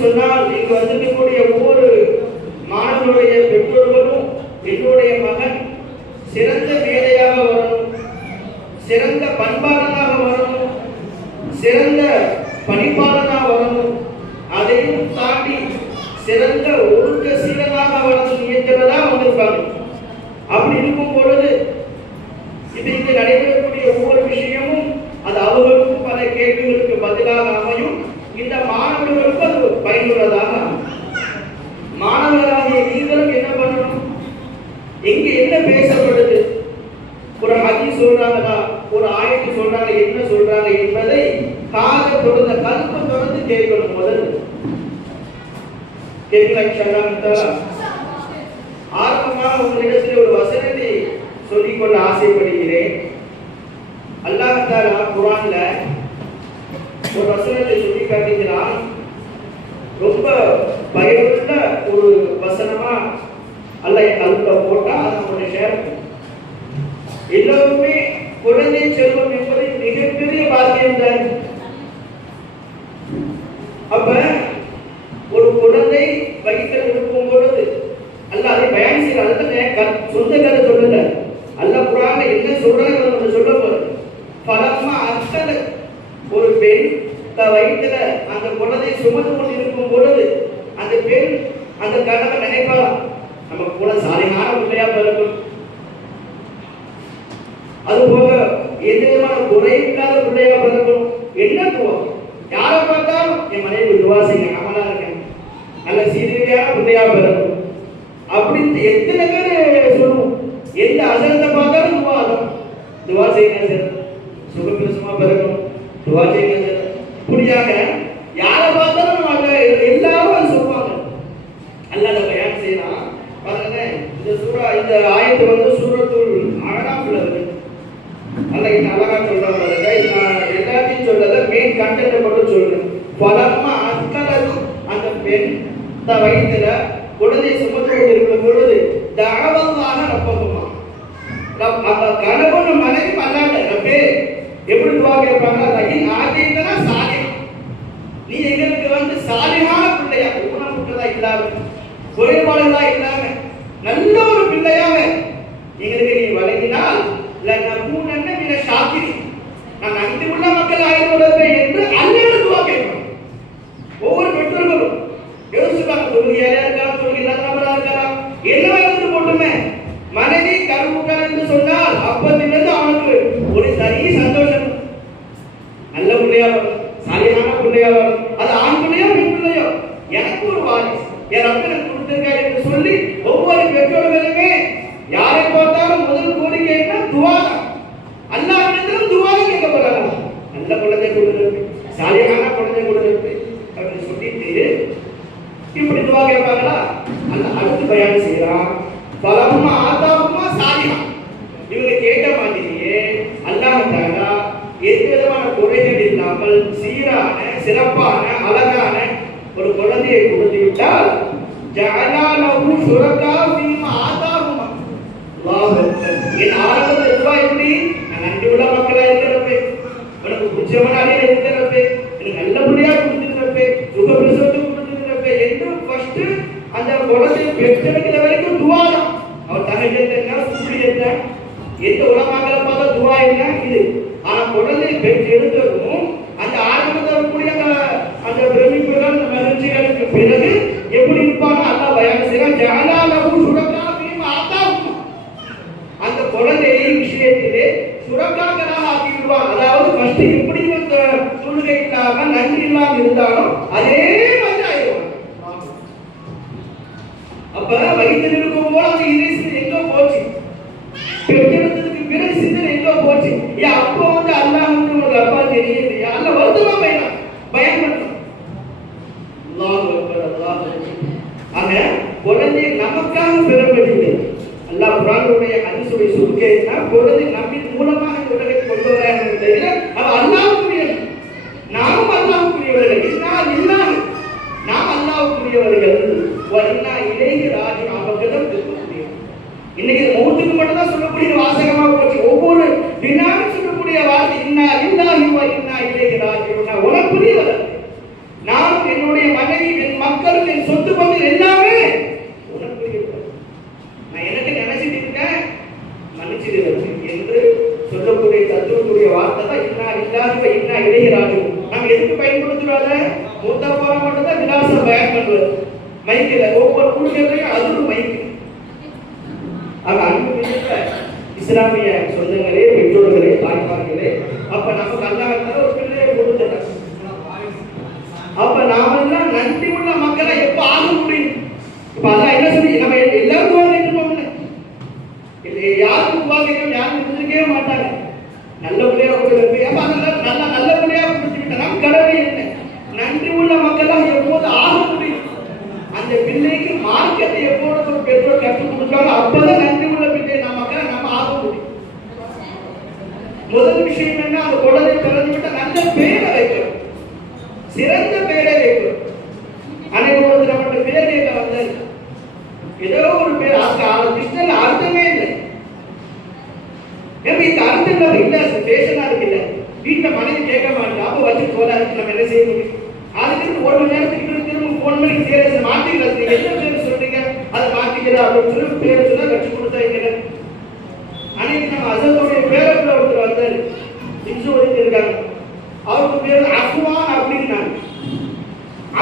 சொன்னால் இங்கு வந்திருக்கக்கூடிய ஒவ்வொரு மாணவர்களுடைய பெற்றோர்களும் என்னுடைய மகன் சிறந்த மேதையாக வரணும் சிறந்த பண்பாளனாக வரணும் சிறந்த பணிப்பாளனாக வரணும் அதையும் தாண்டி சிறந்த ஒழுக்க சீலனாக வரணும் நியத்திரதா வந்திருப்பாங்க அப்படி இருக்கும் பொழுது இது இங்கு நடைபெறக்கூடிய ஒவ்வொரு விஷயமும் அது அவர்களுக்கும் பல கேள்விகளுக்கு பதிலாக அமையும் இந்த மாணவர்களுக்கு அது பயனுள்ளதாக அமையும் மாணவர்களாகிய நீங்களும் என்ன பண்ணணும் எங்க என்ன பேசப்படுது ஒரு ஹதி சொல்றாங்களா ஒரு ஆயத்து சொல்றாங்க என்ன சொல்றாங்க என்பதை காத தொடர்ந்த கல்ப தொடர்ந்து கேட்கணும் முதல்ல கேட்கலாம் ஆரம்பமாக உங்களிடத்தில் ஒரு வசனத்தை சொல்லிக்கொள்ள ஆசைப்படுகிறேன். அல்லாஹ் தாலா குரான்ல ஒரு வசனத்தை சொல்லி காட்டுகிறான். ரொம்ப பயனுள்ள ஒரு வசனமா அல்ல என் போட்டா அதை நம்மளுடைய ஷேர் எல்லோருமே குழந்தை செல்வம் என்பது மிகப்பெரிய பாக்கியம் தான். அப்ப ஒரு குழந்தை வகித்தில் இருக்கும் பொழுது அல்ல அதை பயன் செய்யற அதுல சொந்த கதை சொல்லல அல்ல குரான்ல என்ன சொல்றாங்க நம்ம சொல்ல போறோம் பலமா அத்தனை ஒரு பெண் த வயிற்றுல அந்த குழந்தை சுமந்து கொண்டிருக்கும் பொழுது அந்த பெண் அந்த கணவன் நினைப்பாளாம் நம்ம கூட சாலிகான பிள்ளையா பிறக்கும் அது போக எந்த விதமான குறையும் இல்லாத பிள்ளையா பிறக்கும் என்ன துவம் யாரை பார்த்தாலும் என் மனைவி துவா செய்யுங்க நம்மளா இருக்கேன் நல்ல சீரியஸான பிள்ளையா பிறக்கும் அப்படின்னு எத்தனை பேர் சொல்லுவோம் எந்த அசரத்தை பார்த்தாலும் துவா தான் துவா செய்யுங்க சார் சுகப்பிரசமா பிறக்கும் துவா செய்யுங்க சார் இப்படியாக யாரை பார்த்தாலும் நம்ம எல்லாரும் அது சொல்லுவாங்க அல்லாஹ் பயான் செய்யலாம் பாருங்க இந்த சூரா இந்த ஆயத்து வந்து சூரத்துல் அழகாப்புல இருக்கு அல்லாஹ் இந்த அழகா சொல்றாங்க பாருங்க இது நான் எல்லாத்தையும் சொல்லல மெயின் கண்டென்ட் மட்டும் சொல்றேன் பலமா அக்கலது அந்த பெண் இந்த வயதுல குழந்தை சுமந்து இருக்கும் பொழுது தாவல்லாக நப்பகுமா அந்த கணவன் மனைவி பண்ணாட்ட ரப்பே எப்படி துவா கேட்பாங்க? ரஹீம் ஆஜீதனா சாலிஹ் நீ எங்களுக்கு வந்து சாலிஹான பிள்ளையா? ஊனமுட்டதா இல்லாம குறைபாடுகளா இல்லாம நல்ல ஒரு பிள்ளையாக எங்களுக்கு நீ வழங்கினால் லனகூனன்ன மின ஷாக்கிரி நான் நன்றி உள்ள மக்கள் ஆகிவிடுவேன் என்று அல்ல துவா கேட்போம் ஒவ்வொரு பெற்றோர்களும் யோசிப்பாங்க தொழுகையாரா இருக்கலாம் தொழுகை இல்லாதவரா இருக்கலாம் என்ன இருந்து போட்டுமே மனைவி கருமுட்டார் என்று சொன்னால் அப்பத்திலிருந்து அவனுக்கு ஒரு சரி சந்தோஷம் நல்ல பிள்ளையா வரும் சாலியான பிள்ளையா வரும் அது ஆண் பிள்ளையோ பெண் பிள்ளையோ எனக்கு ஒரு வாரிசு என் ரப்ப எனக்கு கொடுத்திருக்கா என்று சொல்லி ஒவ்வொரு பெற்றோர்களுமே யாரை பார்த்தாலும் முதல் கோரிக்கை என்ன துவா அல்லாவிடத்திலும் துவா கேட்க நல்ல குழந்தை கொடுக்கிறது சாலியான குழந்தை இப்படி துவா கேட்பாங்களா? அந்த அடுத்து பயான் செய்யறான் பலமுமா ஆதாபமா சாலியா இவங்க கேட்ட மாதிரியே அல்லாஹ் எந்த விதமான குறைகள் இல்லாமல் சீரான சிறப்பான அழகான ஒரு குழந்தையை கொடுத்து விட்டால் ஜஅலாலஹு சுரக்கா சீமா ஆதாஹுமா என் ஆரம்பத்தில் எதுவா எப்படி? நான் நன்றி உள்ள மக்களா இருக்கிறப்பே உனக்கு புஜமான அடியில் இருக்கிறப்பே எனக்கு நல்லபடியா கொடுத்துருக்கிறப்பே சுகபிரசவத்தை கொடுத்துருக்கிறப்பே என்று ஃபர்ஸ்ட் அந்த குழந்தை பெற்றெடுக்கிற வரைக்கும் துவா தான். அவர் தகஜத்தை என்ன சுப்ரியத்தை எந்த உலகமாக பார்த்தா துவா என்ன? இது. ஆனா குழந்தை பெற்று எடுத்ததும் அந்த ஆரம்பத்தில் இருக்கக்கூடிய அந்த அந்த பிரமிப்புகள் அந்த மகிழ்ச்சிகளுக்கு பிறகு எப்படி இருப்பாங்க? அல்லாஹ் பயான் செய்யலாம் ஜஅலாலஹு சுரகா ஃபீமா அந்த குழந்தை விஷயத்திலே சுரக்காக்களாக ஆக்கிடுவாங்க அதாவது ஃபர்ஸ்ட் எப்படி அந்த சூழ்நிலை இல்லாமல் நன்றி இல்லாமல் இருந்தாலும் அதே மாதிரி ஆயிடுவான் அப்ப வயிற்றில் இருக்கும் போது அந்த இறைசு எங்க போச்சு பெற்றெடுத்ததுக்கு பிறகு சிந்தனை எங்க போச்சு ஏன் அப்போ வந்து அல்லாஹ் வந்து உனக்கு அப்பா தெரியலையா அல்ல வருத்தமா பயணம் பயம் பண்ணும் அல்லாஹ் அக்பர் அல்லாஹ் அக்பர். ஆக குழந்தை நமக்காக பெறப்படவில்லை அல்லாஹ் குரானுடைய அதிசுவை சுருக்கேன்னா குழந்தை நம்மின் மூலமாக இந்த உலகத்தை கொண்டு வர தவிர அவ அல்லாஹ்வுக்குரியது நாம் அல்லாவுக்குரியவர்கள் இன்னா இல்லாஹ் நாம் அல்லாவுக்குரியவர்கள் வன்னா இலைஹி ராஜி அவர்களும் இன்னைக்கு இது மௌத்துக்கு மட்டும் தான் சொல்லக்கூடிய வாசகமா போச்சு. ஒவ்வொரு வினாலும் சொல்லக்கூடிய வார்த்தை இன்னா இல்லா வ இன்னா இலைஹி ராஜி உனக்குரியவர் நான் என்னுடைய மனைவி என் விலாசம் என்ன இளையராஜு நம்ம எதுக்கு பயன்படுத்துறோம் அதை மூத்தப்பாவை மட்டும் தான் விலாசம் பயன் பண்றது மைக்கில் ஒவ்வொரு கூட்டத்திலையும் அது ஒரு மைக்கு ஆக அந்த விஷயத்துல இஸ்லாமிய ஏதோ ஒரு பேர் அது கிருஷ்ணன் அர்த்தமே இல்லை. ஏன் இந்த அர்த்தம் இல்லாம இல்ல பேஷனா இருக்குல்ல வீட்டுல மனைவி கேட்க மாட்டேன் அப்ப வச்சு போதாது நம்ம என்ன செய்ய முடியும் அதுக்கு ஒரு மணி நேரத்துக்கு திரும்ப போன் பண்ணி பேர மாத்திக்கலாம் நீங்க என்ன பேர் சொல்றீங்க? அதை மாத்திக்கிறா அப்படின்னு சொல்லி பேர் சொன்னா வச்சு கொடுத்தா இங்க அன்னைக்கு நம்ம அசதோடைய பேரப்பில் ஒருத்தர் வந்தாரு. இன்சு இருக்காங்க. அவருக்கு பேர் அஃப்வான் அப்படின்னாங்க.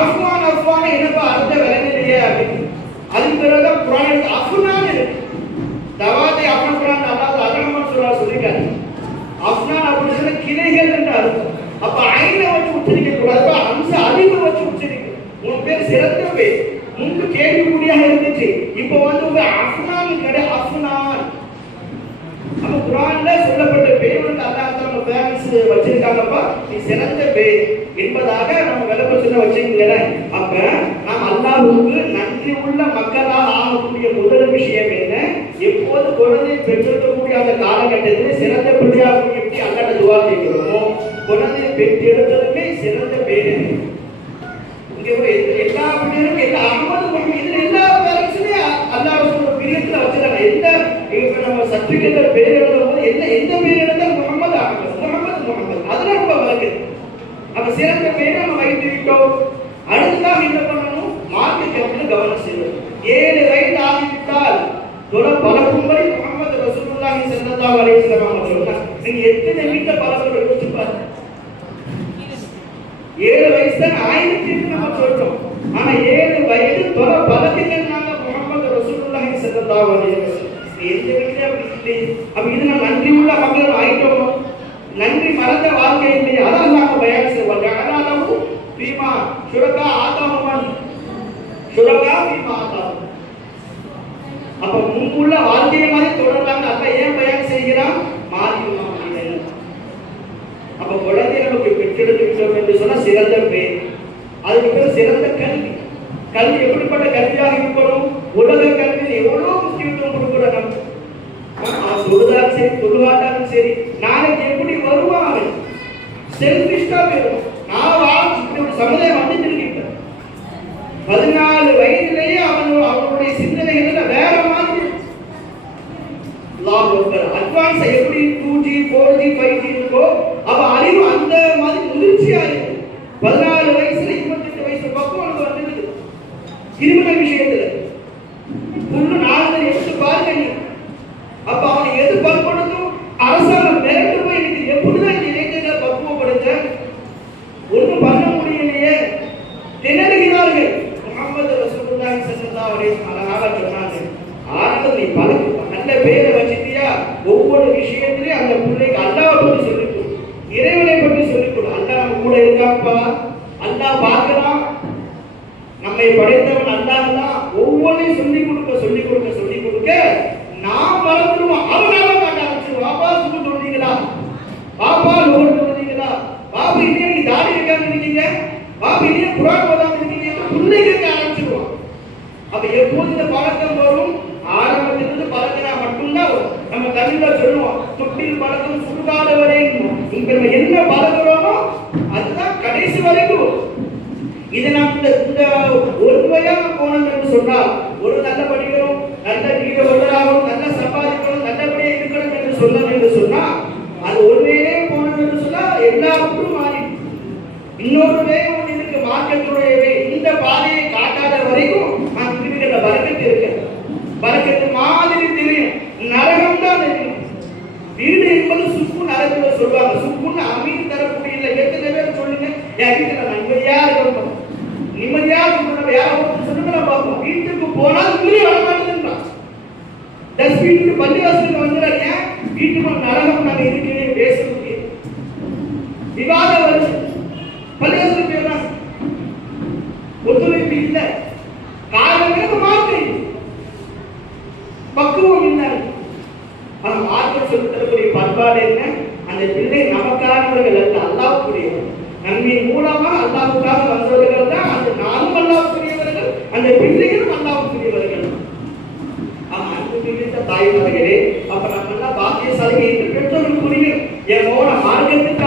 அஃப்வான் அஃப்வான் என்னப்பா அர்த்தம் விளங்கலையே அப்படின்னு அதுக்கு பிறகு குரான் எடுத்து அஃப்னான் இருக்கு தவாத்தை அஃபன் குரான் அல்லாத அகரமன் சொல்றா சொல்லிருக்காரு அஃப்னான் அப்படின்னு சொன்னா கிளைகள் என்று அர்த்தம் அப்ப ஐனை வச்சு உச்சரிக்க கூடாது அம்ச அறிவு வச்சு உச்சரிக்க உன் பேர் சிறந்த பேர் முன்பு கேள்விக்குறியாக இருந்துச்சு இப்போ வந்து உங்க அஃப்னான் கிடையாது அஃப்னான். நம்ம குரான்ல சொல்லப்பட்ட பேர் வந்து அல்லாஹ் நம்ம பேரண்ட்ஸ் வச்சிருக்காங்கப்பா. நீ சிறந்த பேர் என்பதாக நம்ம விளக்கம் சொல்ல வச்சிருக்கீங்களே அப்ப நாம் அல்லாஹ்வுக்கு நன்றி உள்ள மக்களாக ஆகக்கூடிய முதல் விஷயம் என்ன? எப்போது குழந்தை பெற்றெடுக்கக்கூடிய அந்த காலகட்டத்தில் சிறந்த பிள்ளையாக எப்படி அல்லாட்ட துவா கேட்கிறோமோ குழந்தை பெற்றெடுத்ததுமே சிறந்த பேர் இங்க எல்லா- பிள்ளைகளுக்கும் எல்லா அகமது முகமது இதுல எல்லா பேரண்ட்ஸுமே அல்லாஹ் ஒரு பிரியத்துல வச்சிருக்காங்க எந்த இப்ப பேர் எழுதும்போது என்ன எந்த பேர் எழுந்தால் முகமது ஆகல முகமது முகமது. அதுல ரொம்ப வழக்கு. அப்ப சிறந்த பேரை நம்ம வைத்து விட்டோம் அடுத்ததாக என்ன பண்ணணும்? மார்க்க கேப்பில் கவனம் செய்யணும் ஏழு ரைட் ஆகிவிட்டால் தொட பழக்கும்படி முகமது ரசூலுல்லாஹி ஸல்லல்லாஹு அலைஹி வஸல்லம் அவர்கள் நீங்க எத்தனை வீட்ல பழக்கம் யோசிச்சு பாருங்க. ஏழு வயசு தான்? ஆயிரத்தி எட்டு நம்ம சொல்றோம். ஆனா ஏழு வயது தொட தொலை பலத்தினால முகமது ரசூலுல்லாஹி ஸல்லல்லாஹு அலைஹி வஸல்லம். எந்த வீட்லயும் அப்படி அப்ப இது நன்றி உள்ள மக்கள் ஆயிட்டோம் நன்றி மறந்த வாழ்க்கை இல்லையா அதான் நாங்க பயான் செய்வோம் அனாலவும் பீமா சுரகா ஆதாமன் சுரகா பீமா ஆதாமன் அப்ப முன்புள்ள வாழ்க்கையை மாதிரி தொடரலாம் அல்ல ஏன் பயான் செய்கிறான்? மாறியுமா மனிதன் அப்ப குழந்தை நமக்கு பெற்றெடுத்துட்டோம் என்று சொன்னா சிறந்த பேர். அதுக்கு பேர் சிறந்த கல்வி. கல்வி எப்படிப்பட்ட கல்வியாக இருக்கணும்? உலக கல்வியில் எவ்வளவு முக்கியத்துவம் கொடுக்கிறோம் நம்ம அவன் தொழுதாலும் சரி தொழுவாட்டாலும் சரி நாளைக்கு எப்படி வருவான் அவன்? செல்பிஷ்டா போயிடும் நான் வாழ் சமுதாயம் வந்துட்டு இருக்கு. பதினாலு வயதிலேயே அவன் அவனுடைய சிந்தனைகள் வேற மாதிரி அட்வான்ஸ் எப்படி two G four G five G இருக்கோ அவ அறிவு அந்த மாதிரி முதிர்ச்சியா இருக்கு. பதினாலு வயசுல இருபத்தெட்டு வயசு பக்கம் அவனுக்கு வந்துடுது திருமண விஷயத்துல. புல்லு நாலு எடுத்து பாருங்க நீ அப்ப அவனை எது பண்படுத்தும் அரசாங்கம் மிரண்டு போய் எனக்கு எப்படிதான் இந்த இளைஞர்களை பக்குவப்படுத்த ஒண்ணும் பண்ண முடியலையே திணறுகிறார்கள் முகமது ரசூலுல்லாஹி ஸல்லல்லாஹு அலைஹி வஸல்லம் அழகாக சொன்னாங்க ஆரம்பத்தில் நீ பல நல்ல பேரை வச்சிட்டியா ஒவ்வொரு விஷயத்திலையும் அந்த பிள்ளைக்கு அல்லாவை பற்றி சொல்லிக் கொடு. இறைவனை பற்றி சொல்லிக் கொடு. அல்லாஹ் நம்ம கூட இருக்காப்பா? அல்லா பார்க்க நம்மை படைத்தவன் அல்லாஹ் தான் ஒவ்வொன்றையும் சொல்லிக் கொடுக்க சொல்லிக் கொடுக்க சொல்லிக் கொடுக்க நாம் வளர்ந்துருவோம் அவனால காட்ட ஆரம்பிச்சிருவோம் பாப்பா சும்மா சொல்றீங்களா பாப்பா லோகர் சொல்றீங்களா பாப்பா இன்னும் நீ தாடி வைக்காம இருக்கீங்க பாப்பா இன்னும் குரான் ஓதாம இருக்கீங்க என்று புள்ளை கேட்க ஆரம்பிச்சிருவோம் அப்ப எப்போது இந்த பழக்கம் வரும் ஆரம்பத்திலிருந்து பழக்கினா மட்டும்தான் வரும் நம்ம தமிழ்ல சொல்லுவோம் தொட்டில் பழக்கம் சுடுகாடு வரைக்கும் இப்ப நம்ம என்ன பழகுறோமோ அதுதான் கடைசி வரைக்கும் வரும். இது நாம் இந்த இந்த ஒரு வழியாக போனோம் என்று சொன்னால் ஒரு நல்ல படிக்கணும் நல்ல டிகிரி ஒருவராகவும் நல்ல சம்பாதிக்கணும் நல்லபடியாக சொல்ல என்று சொல்லணும் என்று சொன்னால் அது ஒரு போனது என்று சொன்னால் எல்லாருக்கும் மாறி இன்னொரு வேகம் இருக்கு மார்க்கெட்டுடைய ஆனால் ஆற்றல் செலுத்தக்கூடிய பண்பாடு என்ன? அந்த பிள்ளை நமக்கானவர்கள் அல்ல அல்லாவுக்குரியவர் நன்மையின் மூலமா அல்லாவுக்காக வந்தவர்கள் தான் அந்த நானும் அல்லாவுக்குரியவர்கள் அந்த பிள்ளைகளும் அல்லாவுக்குரியவர்கள் தாய் மகரே அப்ப நம்ம எல்லாம் பாக்கியசாலிகள் என்று பெற்றோர்கள் கூறினர் என் மார்க்கத்தில்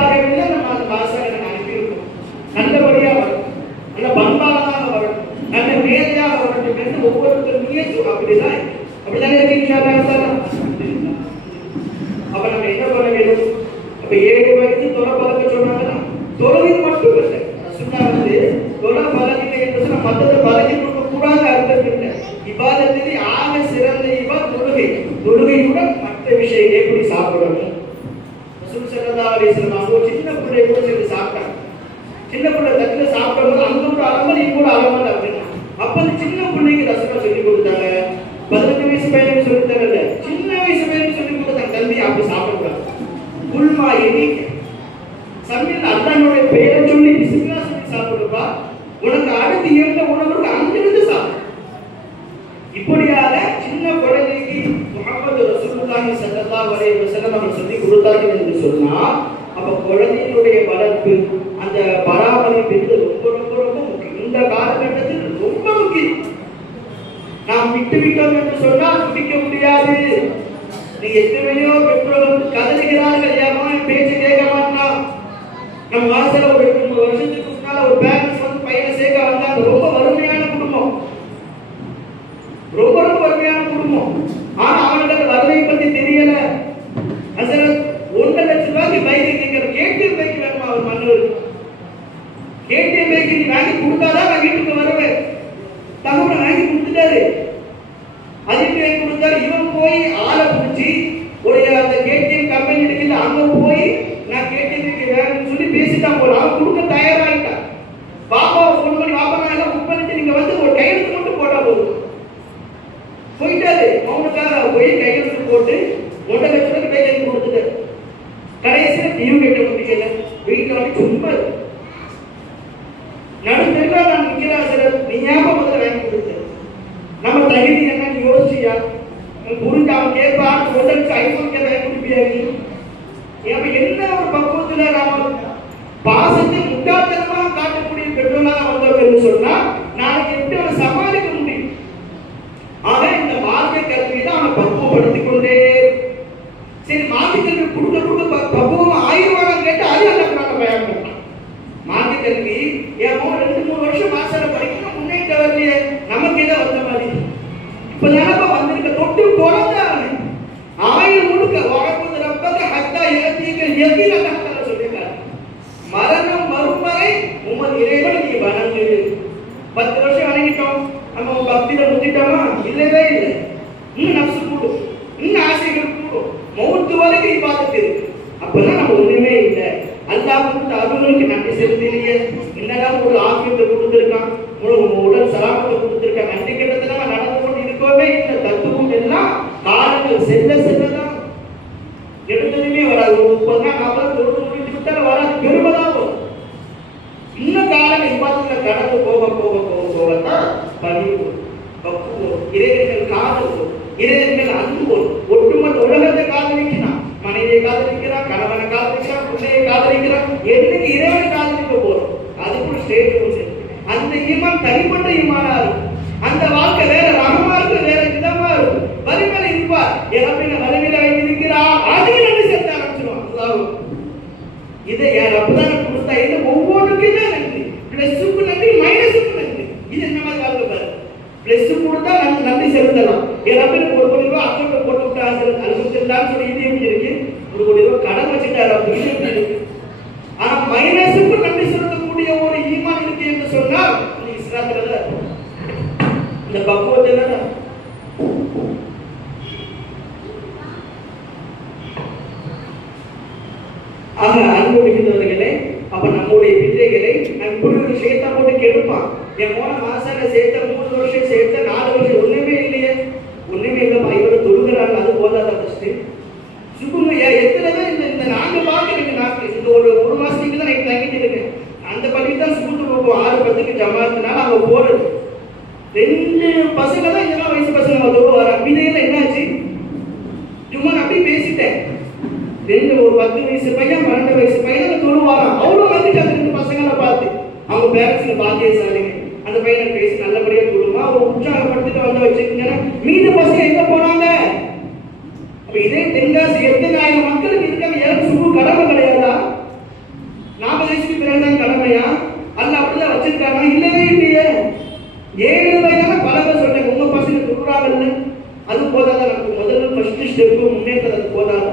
விஷயம் எப்படி சாப்பிடணும் ரசூல் சல்லா சின்ன பிள்ளை கூட சேர்ந்து சாப்பிட்டாங்க. சின்ன பிள்ளை தட்டில் சாப்பிடும்போது அந்த ஒரு அலமல் இங்க ஒரு நீ எத்தனையோ பெற்றோர்கள் கதறுகிறார்கள் ஏமா பேச்சு கேட்க மாட்டான் நம் வாசல ஒரு கடைசியா நீயும் கேட்ட முடியல வீட்டில் சும்மா நடு தெருவில் நான் நிற்கிறாசர் நீ ஞாபகம் முதல்ல வாங்கி கொடுத்தேன் நம்ம தகுதி என்னன்னு யோசிச்சியா புரிஞ்சு அவன் கேட்பா முதலுக்கு ஐஃபோன் கேட்ட குடிப்பியா நீ அப்ப என்ன ஒரு பக்குவத்துல நாம பாசத்தை முட்டாள்தனம் மனைவியை காதலிக்கிறான் கணவனை காதலிக்கிறான் பிள்ளையை காதலிக்கிறான் என்னைக்கு இறைவனை காதலிக்க போறோம்? அதுக்கும் ஸ்டேஜ் உண்டு அந்த ஈமான் தனிப்பட்ட ஈமானா இருக்கும் அந்த வாழ்க்கை வேற ராம ஆக அன்பு மிகுந்தவர்களே அப்ப நம்முடைய பிள்ளைகளை நான் குழுவை சேர்த்தா போட்டு கெடுப்பான். என் போன மாசான சேர்த்த மூணு வருஷம் சேர்த்த நாலு வருஷம் ஒண்ணுமே இல்லையே. ஒண்ணுமே இல்லைப்பா இவர் தொழுகிறாங்க அது போதாத ஃபர்ஸ்ட் சுகுமையா எத்தனை பேர் இந்த இந்த நாங்க பாக்குறீங்க நாட்கள் இந்த ஒரு ஒரு மாசத்துக்கு தான் எனக்கு தங்கிட்டு இருக்கேன் அந்த பள்ளிக்கு தான் ஸ்கூலுக்கு போகும். ஆறு பத்துக்கு ஜமாத்தினால அவங்க போறது. ரெண்டு பசங்க தான் இதெல்லாம் வயசு பசங்க அவங்க தோடு வராங்க. மீதையெல்லாம் வயசு பையன் பன்னெண்டு வயசு பையன் தொழுவாராம் அவ்வளோ வந்துட்டு ரெண்டு பசங்களை பார்த்து. அவங்க பேரண்ட்ஸுங்க பாத்தியசாலிங்க. அந்த பையனை பேசி நல்லபடியா கொடுமா. அவங்க உற்சாகப்படுத்திட்டு வந்து வச்சுக்கோங்கன்னா மீது பசங்க எங்க போனாங்க அப்ப இதே தென்காசி எத்தனை ஆயிரம் மக்களுக்கு இருக்காங்க ஏழு சுகு கடமை கிடையாதா நாற்பது வயசுக்கு பிறகுதான் கடமையா அல்ல அப்படிதான் வச்சிருக்காங்க இல்லவே இல்லையே ஏழு வயதான பல பேர் சொல்றேன் உங்க பசங்க துப்புறாங்கல்ல அது போதாதா நமக்கு முதல்ல ஃபர்ஸ்ட் ஸ்டெப் முன்னேற்றது அது போதாதா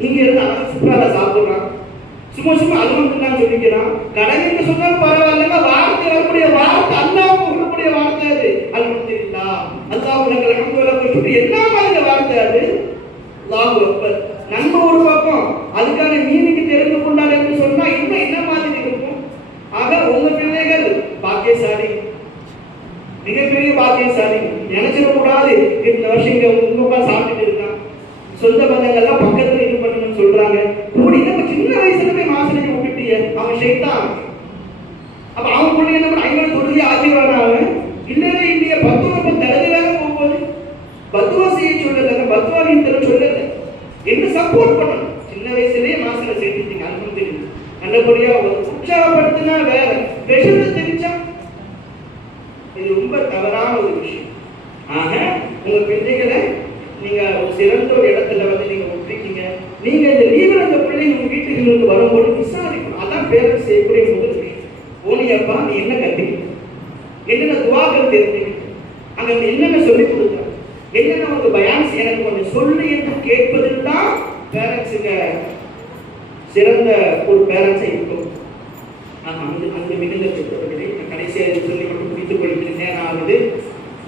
இங்க இருந்து அவன் சுற்றுலா சாப்பிடுறான் சும்மா சும்மா அது மட்டும் தான் சொல்லிக்கிறான் கடமைக்கு சொன்னாலும் பரவாயில்ல வார்த்தை வரக்கூடிய வார்த்தை அல்லாஹ் சொல்லக்கூடிய வார்த்தை அது அல்ஹம்துலில்லா அல்லாஹ் உனக்கு அல்ஹம்துலில்லாஹ் சொல்லி என்ன மாதிரி வார்த்தை அது அல்லாஹ் அக்பர் நன்மை ஒரு பக்கம் அதுக்கான மீனிக்கு தெரிந்து கொண்டால் என்று சொன்னா இன்னும் என்ன மாதிரி இருக்கும் ஆக உங்க பிள்ளைகள் பாக்கியசாலி மிகப்பெரிய பாக்கியசாலி நினைச்சிடக்கூடாது இந்த வருஷம் இங்க உங்க அப்பா சாப்பிட்டுட்டு இருக்கான் சொந்த பந்தங்கள்லாம் பக்கத்துல இது பண்ணணும்னு சொல்றாங்க இப்படி நம்ம சின்ன வயசுல போய் மாசனைக்கு விட்டுட்டிய அவன் ஷைத்தான். அப்ப அவன் பிள்ளை என்ன பண்ண ஐவன் தொழுதி ஆக்கிடுவானா அவன் இல்லவே இல்லையே பத்து நம்ம தடவை வேலை போகும்போது பத்துவா செய்ய சொல்லல பத்துவா தர சொல்லல. என்ன சப்போர்ட் பண்ணணும் சின்ன வயசுலயே மாசனை சேர்த்துட்டீங்க தெரியுது நல்லபடியா ஒரு உற்சாகப்படுத்தினா வேற. விஷத்தை தெரிஞ்சா இது ரொம்ப தவறான ஒரு விஷயம் ஆக உங்க பிள்ளைகளை நீங்க ஒரு சிறந்த ஒரு இடத்துல வந்து நீங்க விட்டுருக்கீங்க நீங்க இந்த லீவில் அந்த பிள்ளைங்க உங்க வீட்டுக்கு இருந்து வரும்போது விசாரிக்கணும் அதான் பேரண்ட்ஸ் செய்யக்கூடிய முதல் விஷயம் போனியப்பா நீ என்ன கத்துக்கிட்ட என்னென்ன துவாக்கள் தெரிஞ்சுக்கிட்ட அங்க வந்து என்னென்ன சொல்லி கொடுத்தாங்க என்னென்ன உங்க பயான்ஸ் எனக்கு கொஞ்சம் சொல்லு என்று கேட்பதில் தான் பேரண்ட்ஸுங்க சிறந்த ஒரு பேரண்ட்ஸை இருக்கும் நான் அந்த அந்த மிகுந்த பெற்றோர்களே நான் கடைசியாக சொல்லி மட்டும் முடித்துக் கொள்கிறேன். நேரம் ஆகுது.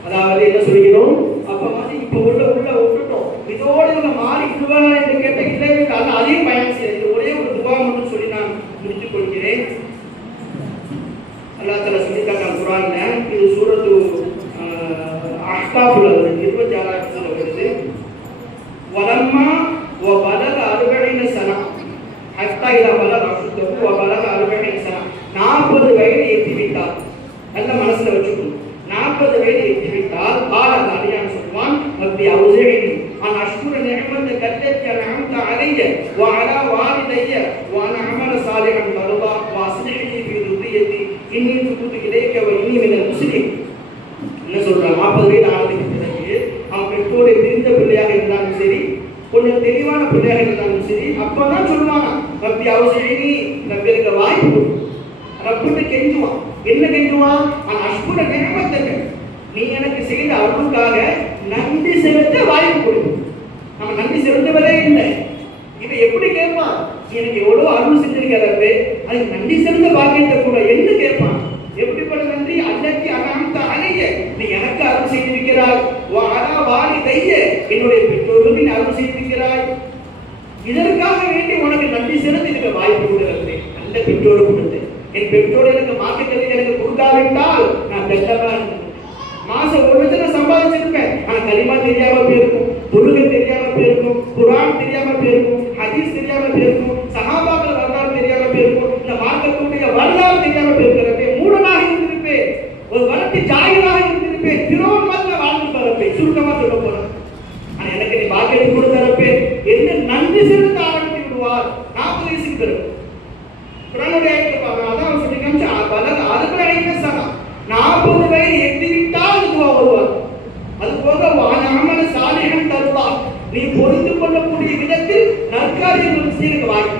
அதாவது என்ன சொல்கிறோம்? அப்ப வந்து இப்ப உள்ள உள்ள விட்டுட்டோம் இதோடு நம்ம மாறி இதுவா என்று கேட்ட இல்லை. அதையும் பயன் செய்யாது இது ஒரே ஒரு துபா மட்டும் சொல்லி நான் முடித்துக் கொள்கிறேன். வாலிதைய வ அன் அமல சாலிஹன் தர்தா வ அஸ்லிஹ்னி ஃபீ ذُرِّيَّتِي இன்னி துபுத்து இலைக்க வ இன்னி மினல் முஸ்லிம் என்ன சொல்றான் நாற்பது வயது ஆனதுக்கு பிறகு அவன் பெற்றோரை பிரிந்த பிள்ளையாக இருந்தாலும் சரி கொஞ்சம் தெளிவான பிள்ளையாக இருந்தாலும் சரி அப்பதான் சொல்லுவானா ரப்பி அவசியி ரப்பி எனக்கு வாய்ப்பு கொடு. ரப்பிட்டு கெஞ்சுவான் என்ன கெஞ்சுவான் அவன் அஷ்புட நேமத்தங்க நீ எனக்கு செய்த அருளுக்காக நன்றி செலுத்த வாய்ப்பு கொடு நம்ம நன்றி செலுத்தவரே இல்லை எனக்கு எவ்வளோ அருள் செஞ்சிருக்கிறப்பே அதுக்கு நன்றி சிறந்த பாக்கியத்தை கூட என்ன கேட்பான்? எப்படிப்பட்ட நன்றி? அல்லத்தி அனாமத்த அணைய நீ எனக்கு அருள் செய்திருக்கிறாய். வாரா வாரி தைய என்னுடைய பெற்றோர்களுக்கு நீ அருள் செய்திருக்கிறாய். இதற்காக வேண்டி உனக்கு நன்றி சிறந்த எனக்கு வாய்ப்பு கொடுக்கிறது நல்ல பெற்றோடு கொடுத்து. என் பெற்றோடு எனக்கு மாற்றுக்கிறது எனக்கு கொடுக்காவிட்டால் நான் பெற்றவா இருந்தேன் மாசம் ஒரு லட்சம் சம்பாதிச்சிருப்பேன். ஆனா கலிமா தெரியாம போயிருக்கும். பொருள்கள் தெரியாம குரான் தெரியாம போயிருக்கும் ஹதீஸ் தெரியாம போயிருக்கும் சகாபாக்கள் வரலாறு தெரியாம போயிருக்கும் இந்த மார்க்கத்துடைய வரலாறு தெரியாம போயிருக்கிறப்பே மூடனாக இருந்திருப்பேன் ஒரு வரட்டு ஜாகிராக இருந்திருப்பேன் திரோன் மாதிரி வாழ்ந்து பரப்பேன் சுருக்கமா சொல்ல போறேன் ஆனா எனக்கு நீ பாக்கியத்தை கொடுத்தரப்பே என்ன நன்றி செலுத்த ஆரம்பித்து விடுவார் நாற்பது வயசுக்கு பிறகு குரானுடைய ஆயத்தை பார்க்கணும் அதான் அவர் சொல்லி காமிச்சா பலர் அறுபது ஐந்து சனம் நாற்பது வயது எட்டி விட்டால் இதுவா வருவார் அது போக வானாமல சாலிகன் தருவா நீ பொருந்து கொள்ளக்கூடிய விதத்தில் நற்காரியங்கள் செய்யறதுக்கு வாய்ப்பு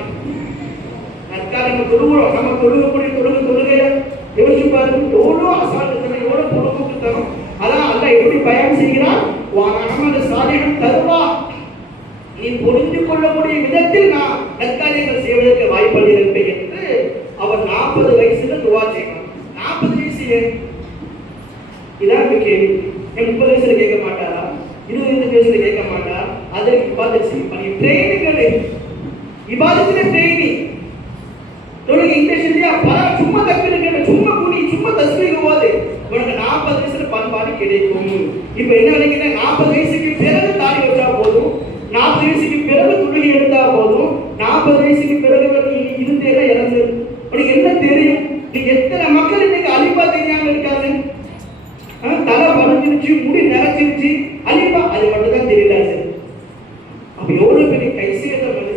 நம்ம தொழுகிறோம். நம்ம தொழுகக்கூடிய தொழுகு தொழுகைய யோசிச்சு பாருங்க எவ்வளோ அசால்ட்டுத்தனம் எவ்வளோ பொறுப்புக்குத்தனம். அதான் அல்ல எப்படி பயன் செய்கிறான் அந்த சாதகம் தருவா. நீ புரிந்து கொள்ளக்கூடிய விதத்தில் நான் நற்காரியங்கள் செய்வதற்கு வாய்ப்பளிருப்பேன் என்று அவர் நாற்பது வயசுல துவா செய்யணும் நாற்பது வயசு இதான் கேள்வி. முப்பது வயசுல கேட்க மாட்டாரா? இருபது வயசுல கேட்க மாட்டாரா? அதற்கு பார்த்து செய்யும் பண்ணி ட்ரைனிங்கள் இபாதத்துல உனக்கு இங்கிலீஷ் இல்லையா பல சும்மா தப்பிருக்கிற சும்மா குனி சும்மா தஸ்மீக போது உனக்கு நாற்பது வயசுல பண்பாடு கிடைக்கும். இப்ப என்ன நினைக்கிறேன் நாற்பது வயசுக்கு பிறகு தாடி வச்சா போதும். நாற்பது வயசுக்கு பிறகு துணி எடுத்தா நாற்பது வயசுக்கு பிறகு நீ இருந்தேன்னா இறந்து உனக்கு என்ன தெரியும்? நீ எத்தனை மக்கள் இன்னைக்கு அழிப்பா தெரியாம இருக்காது தலை பறிஞ்சிருச்சு முடி நிறைச்சிருச்சு அலிபா அது மட்டும் தான் தெரியல சார் அப்ப எவ்வளவு பெரிய கைசேதம் அது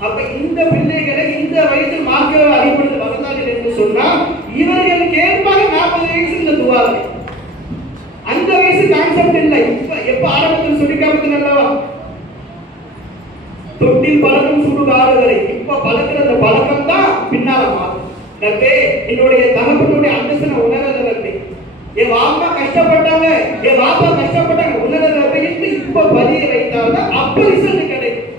அப்ப இந்த பிள்ளைகளை இந்த வயசு மார்க்க அடிப்படையில் வளர்ந்தார்கள் என்று சொன்னால் இவர்கள் கேட்பாக நாற்பது வயசு இந்த துவார்கள் அந்த வயசு கான்செப்ட் இல்லை இப்ப எப்ப ஆரம்பத்தில் சொல்லி காமித்தது அல்லவா தொட்டில் பழக்கம் சுடுகாடுகளை இப்ப பழக்கிற அந்த பழக்கம் தான் பின்னால மாறும் ரப்பே என்னுடைய தகப்பனுடைய அந்தஸ்தை உணரத ரப்பே என் வாப்பா கஷ்டப்பட்டாங்க என் வாப்பா கஷ்டப்பட்டாங்க உணரத ரப்பே என்று இப்ப பதிய வைத்தால்தான் அப்ப ரிசல்ட் கிடைக்கும்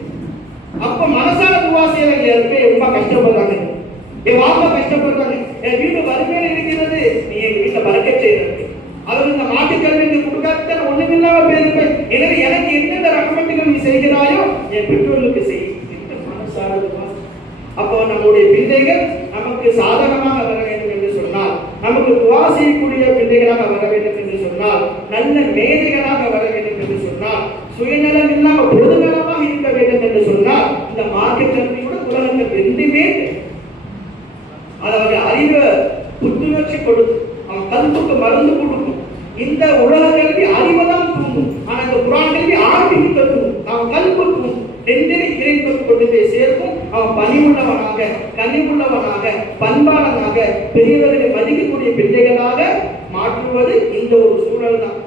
அப்ப மனசால துவா செய்யறாங்க ரப்பே ரொம்ப கஷ்டப்படுறாங்க என் வாப்பா என் வீடு வறுமையில இருக்கிறது. நீ எங்க வீட்டை பறக்க செய்யறது. அவர் இந்த மாட்டுக்கல்வி நீ கொடுக்காத ஒண்ணுமில்லாம போயிருப்பேன். எனவே எனக்கு எந்தெந்த ரகமட்டுகள் நீ செய்கிறாயோ என் பெற்றோர்களுக்கு செய். அப்போ நம்முடைய பிள்ளைகள் நமக்கு சாதகமாக வர வேண்டும் என்று சொன்னால் நமக்கு துவா செய்யக்கூடிய பிள்ளைகளாக வர வேண்டும் என்று சொன்னால் நல்ல மேதைகளாக வர வேண்டும் என்று சொன்னால் சுயநலம் இல்லாமல் பொதுநலமாக இருக்க வேண்டும் என்று சொன்னால் இந்த மார்க்க கொடுக்கும் அவன் கல்புக்கு மருந்து கொடுக்கும். இந்த உலக கல்வி அறிவதான் தூண்டும். ஆனா இந்த குரான் கல்வி ஆன்மீகத்தை தூண்டும். அவன் கல்வி தூண்டும். ரெண்டினை இறைப்பது கொண்டு போய் சேர்க்கும். அவன் பணிவுள்ளவனாக கனிவுள்ளவனாக பண்பாளனாக பெரியவர்களை மதிக்கக்கூடிய பிள்ளைகளாக மாற்றுவது இந்த ஒரு சூழல் தான்